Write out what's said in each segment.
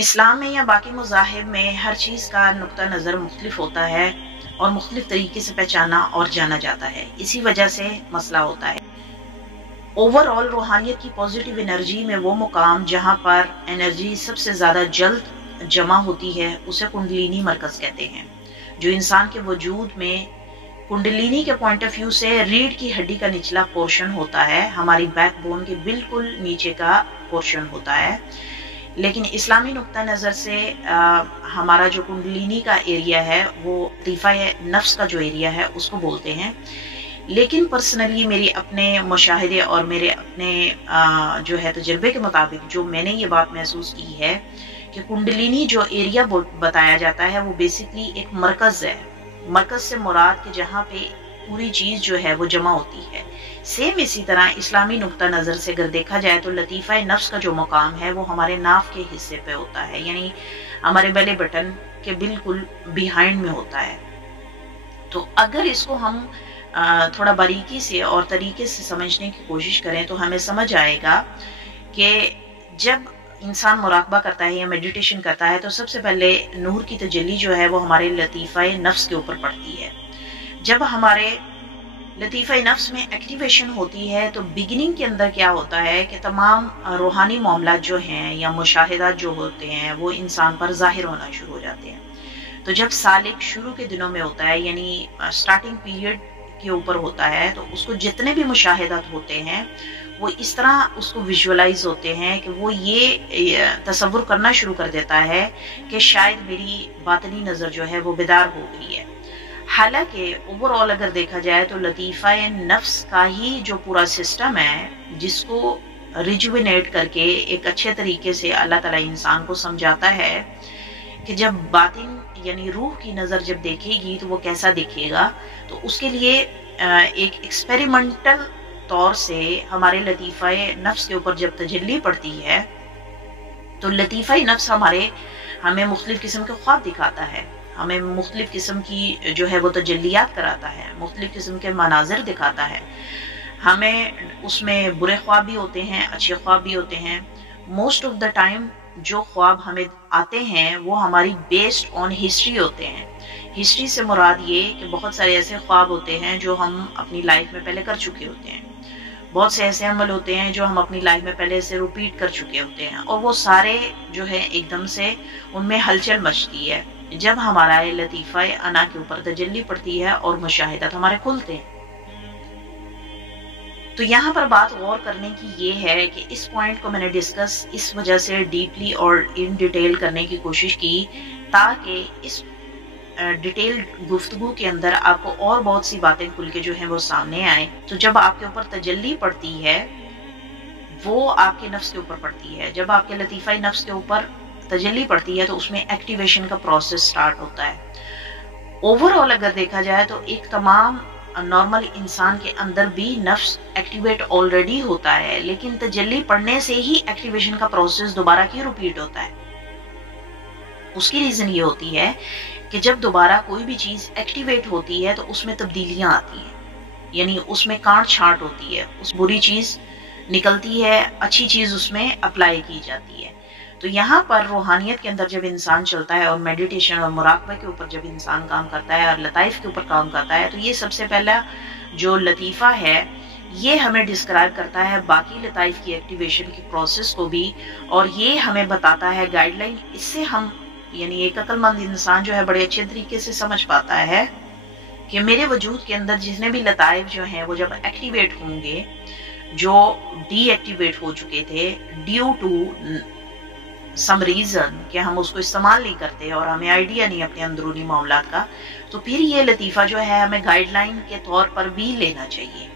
इस्लाम में या बाकी मज़ाहिब में हर चीज़ का नुक्ता नज़र मुख्तलिफ होता है और मुख्तलिफ तरीके से पहचाना और जाना जाता है। इसी वजह से मसला होता है। ओवरऑल रूहानियत की पॉजिटिव एनर्जी में वो मुकाम जहाँ पर एनर्जी सबसे ज़्यादा जल्द जमा होती है उसे कुंडलिनी मरकज़ कहते हैं, जो इंसान के वजूद में कुंडलिनी के पॉइंट ऑफ व्यू से रीढ़ की हड्डी का निचला पोर्शन होता है, हमारी बैकबोन के बिल्कुल नीचे का पोर्शन होता है। लेकिन इस्लामी नुक्ता नज़र से हमारा जो कुंडलिनी का एरिया है वो लतीफ़ा नफ्स का जो एरिया है उसको बोलते हैं। लेकिन पर्सनली मेरी अपने मुशाहिदे और मेरे अपने जो है तजुर्बे के मुताबिक जो मैंने ये बात महसूस की है कि कुंडलिनी जो एरिया बताया जाता है वो बेसिकली एक मरकज़ है। मरकज़ से मुराद कि जहाँ पे पूरी चीज़ जो है वो जमा होती है। सेम इसी तरह इस्लामी नुक्ता नज़र से अगर देखा जाए तो लतीफ़ा नफ्स का जो मकाम है वो हमारे नाफ के हिस्से पे होता है, यानी हमारे बेले बटन के बिल्कुल बिहाइंड में होता है। तो अगर इसको हम थोड़ा बारीकी से और तरीके से समझने की कोशिश करें तो हमें समझ आएगा कि जब इंसान मुराकबा करता है या मेडिटेशन करता है तो सबसे पहले नूर की तजल्ली जो है वो हमारे लतीफ़ा नफ्स के ऊपर पड़ती है। जब हमारे लतीफ़ा नफ्स में एक्टिवेशन होती है तो बिगिनिंग के अंदर क्या होता है कि तमाम रूहानी मामलात जो हैं या मुशाहिदात जो होते हैं वो इंसान पर ज़ाहिर होना शुरू हो जाते हैं। तो जब सालिक शुरू के दिनों में होता है यानी स्टार्टिंग पीरियड के ऊपर होता है तो उसको जितने भी मुशाहिदात होते हैं वो इस तरह उसको विजुअलाइज होते हैं कि वो ये तसव्वुर करना शुरू कर देता है कि शायद मेरी बातनी नज़र जो है वो बेदार हो गई है। हालांकि ओवरऑल अगर देखा जाए तो लतीफ़ा नफ्स का ही जो पूरा सिस्टम है जिसको रिजुविनेट करके एक अच्छे तरीके से अल्लाह ताला इंसान को समझाता है कि जब बातिन यानी रूह की नज़र जब देखेगी तो वो कैसा दिखेगा। तो उसके लिए एक एक्सपेरिमेंटल तौर से हमारे लतीफ़ा नफ्स के ऊपर जब तजल्ली पड़ती है तो लतीफ़ा नफ्स हमें मुख्तलिफ़ किस्म के ख्वाब दिखाता है, हमें मुख्तलिफ़ किस्म की जो है वो तजल्लियात कराता है, मुख्तलिफ़ किस्म के मनाज़िर दिखाता है। हमें उसमें बुरे ख्वाब भी होते हैं, अच्छे ख्वाब भी होते हैं। मोस्ट ऑफ द टाइम जो ख्वाब हमें आते हैं वो हमारी बेस्ड ऑन हिस्ट्री होते हैं। हिस्ट्री से मुराद ये कि बहुत सारे ऐसे ख्वाब होते हैं जो हम अपनी लाइफ में पहले कर चुके होते हैं, बहुत से ऐसे अमल होते हैं जो हम अपनी लाइफ में पहले से रिपीट कर चुके होते हैं और वो सारे जो है एकदम से उनमें हलचल मचती है जब हमारा लतीफ़ा अना के ऊपर तजल्ली पड़ती है और मुशाहिदात हमारे खुलते हैं। तो यहाँ पर बात गौर करने की ये है कि इस पॉइंट को मैंने डिस्कस इस वजह से डीपली और इन डिटेल करने की कोशिश की ताकि इस डिटेल गुफ्तगू के अंदर आपको और बहुत सी बातें खुल के जो है वो सामने आए। तो जब आपके ऊपर तजल्ली पड़ती है वो आपके नफ्स के ऊपर पड़ती है, जब आपके लतीफ़ा नफ्स के ऊपर तजल्ली पड़ती है तो उसमें एक्टिवेशन का प्रोसेस स्टार्ट होता है। ओवरऑल अगर देखा जाए तो एक तमाम नॉर्मल इंसान के अंदर भी नफ्स एक्टिवेट ऑलरेडी होता है, लेकिन तजल्ली पड़ने से ही एक्टिवेशन का प्रोसेस दोबारा क्यों रिपीट होता है। उसकी रीजन ये होती है कि जब दोबारा कोई भी चीज एक्टिवेट होती है तो उसमें तब्दीलियां आती हैं, यानी उसमें काट छांट होती है, उस बुरी चीज निकलती है, अच्छी चीज उसमें अप्लाई की जाती है। तो यहाँ पर रूहानियत के अंदर जब इंसान चलता है और मेडिटेशन और मुराकबे के ऊपर जब इंसान काम करता है और लताइफ के ऊपर काम करता है तो ये सबसे पहला जो लतीफ़ा है ये हमें डिस्क्राइब करता है बाकी लताइफ की एक्टिवेशन की प्रोसेस को भी, और ये हमें बताता है गाइडलाइन। इससे हम यानी एक अक्लमंद इंसान जो है बड़े अच्छे तरीके से समझ पाता है कि मेरे वजूद के अंदर जितने भी लताइफ जो हैं वो जब एक्टिवेट होंगे, जो डीएक्टिवेट हो चुके थे ड्यू टू सम रीजन कि हम उसको इस्तेमाल नहीं करते और हमें आइडिया नहीं अपने अंदरूनी मामलात का, तो फिर ये लतीफ़ा जो है हमें गाइडलाइन के तौर पर भी लेना चाहिए।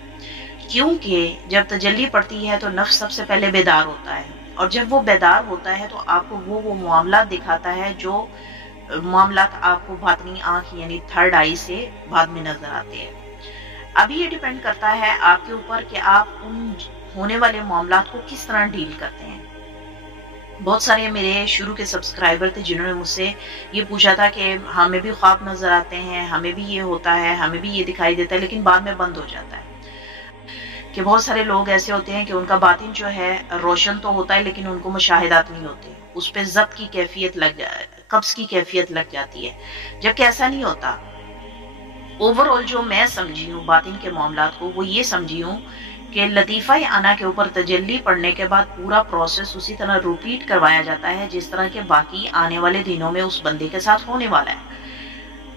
क्योंकि जब तजल्ली पड़ती है तो नफ्स सबसे पहले बेदार होता है और जब वो बेदार होता है तो आपको वो मामलात दिखाता है जो मामलात आपको बातनी आंख यानी थर्ड आई से बाद में नजर आते हैं। अभी ये डिपेंड करता है आपके ऊपर कि आप उन होने वाले मामलात को किस तरह डील करते हैं। बहुत सारे मेरे शुरू के सब्सक्राइबर थे जिन्होंने मुझसे ये पूछा था कि हमें भी ख्वाब नजर आते हैं, हमें भी ये होता है, हमें भी ये दिखाई देता है, लेकिन बाद में बंद हो जाता है। कि बहुत सारे लोग ऐसे होते हैं कि उनका बातिन जो है रोशन तो होता है लेकिन उनको मुशाहिदात नहीं होते। उस पे ज़ब्त की कैफियत कब्ज़ की कैफियत लग जाती है, जबकि ऐसा नहीं होता। ओवरऑल जो मैं समझी हूँ बातिन के मामलात को, वो ये समझी हूँ कि लतीफ़ा आना के ऊपर तजल्ली पड़ने के बाद पूरा प्रोसेस उसी तरह रिपीट करवाया जाता है जिस तरह के बाकी आने वाले दिनों में उस बंदे के साथ होने वाला है।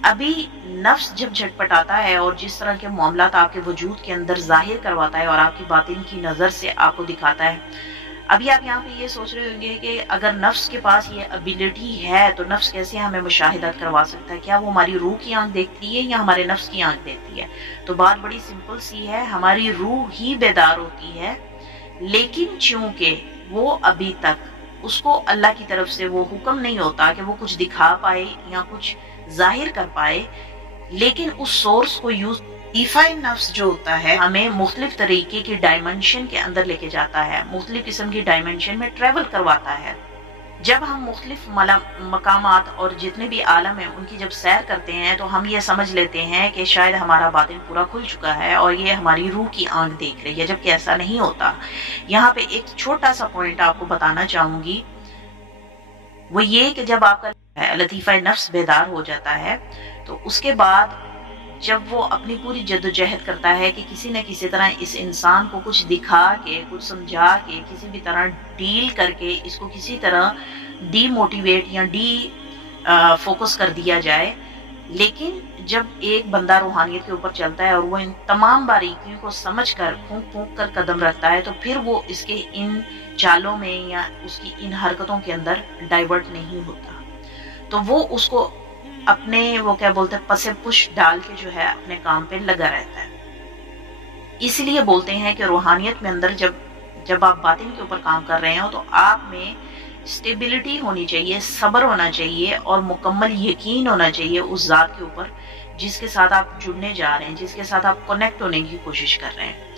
अभी नफ्स जब झटपटाता है और जिस तरह के मामलात आपके वजूद के अंदर जाहिर करवाता है और आपकी बातिन की नज़र से आपको दिखाता है, अभी आप यहाँ पे ये सोच रहे होंगे कि अगर नफ्स के पास ये एबिलिटी है तो नफ्स कैसे हमें मुशाहिदा करवा सकता है, क्या वो हमारी रूह की आंख देखती है या हमारे नफ्स की आंख देखती है? तो बात बड़ी सिंपल सी है, हमारी रूह ही बेदार होती है, लेकिन चूंकि वो अभी तक उसको अल्लाह की तरफ से वो हुक्म नहीं होता कि वो कुछ दिखा पाए या कुछ जाहिर कर पाए, लेकिन उस सोर्स को यूज ईफाई नफ्स जो होता है हमें मुख्तलिफ तरीके की डायमेंशन के अंदर लेके जाता है, मुख्तलिफ किस्म की डायमेंशन में ट्रेवल करवाता है। जब हम मुख्तलिफ मकामात और जितने भी आलम हैं उनकी जब सैर करते हैं तो हम ये समझ लेते हैं कि शायद हमारा बातिन पूरा खुल चुका है और ये हमारी रूह की आंख देख रही है, जबकि ऐसा नहीं होता। यहाँ पे एक छोटा सा पॉइंट आपको बताना चाहूंगी, वो ये कि जब आपका लतीफ़ा नफ्स बेदार हो जाता है तो उसके बाद जब वो अपनी पूरी जद्दोजहद करता है कि किसी न किसी तरह इस इंसान को कुछ दिखा के, कुछ समझा के, किसी भी तरह डील करके इसको किसी तरह डीमोटिवेट या फोकस कर दिया जाए, लेकिन जब एक बंदा रूहानियत के ऊपर चलता है और वो इन तमाम बारीकियों को समझ कर फूंक फूंक कर कदम रखता है तो फिर वो इसके इन चालों में या उसकी इन हरकतों के अंदर डाइवर्ट नहीं होता, तो वो उसको अपने वो क्या बोलते हैं पसे पुश डाल के जो है अपने काम पे लगा रहता है। इसलिए बोलते हैं कि रूहानियत में अंदर जब आप बातिन के ऊपर काम कर रहे हो तो आप में स्टेबिलिटी होनी चाहिए, सब्र होना चाहिए और मुकम्मल यकीन होना चाहिए उस ज़ात के ऊपर जिसके साथ आप जुड़ने जा रहे हैं, जिसके साथ आप कनेक्ट होने की कोशिश कर रहे हैं।